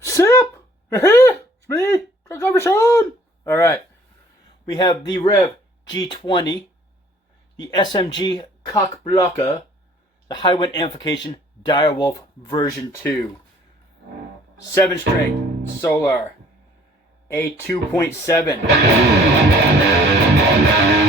Sip! It's me, Cockblocker. Alright, we have the Revv G-20, the SMG Cockblocker, the Highwind Amplification Direwolf version 2. 7-string, solar, a 2.7.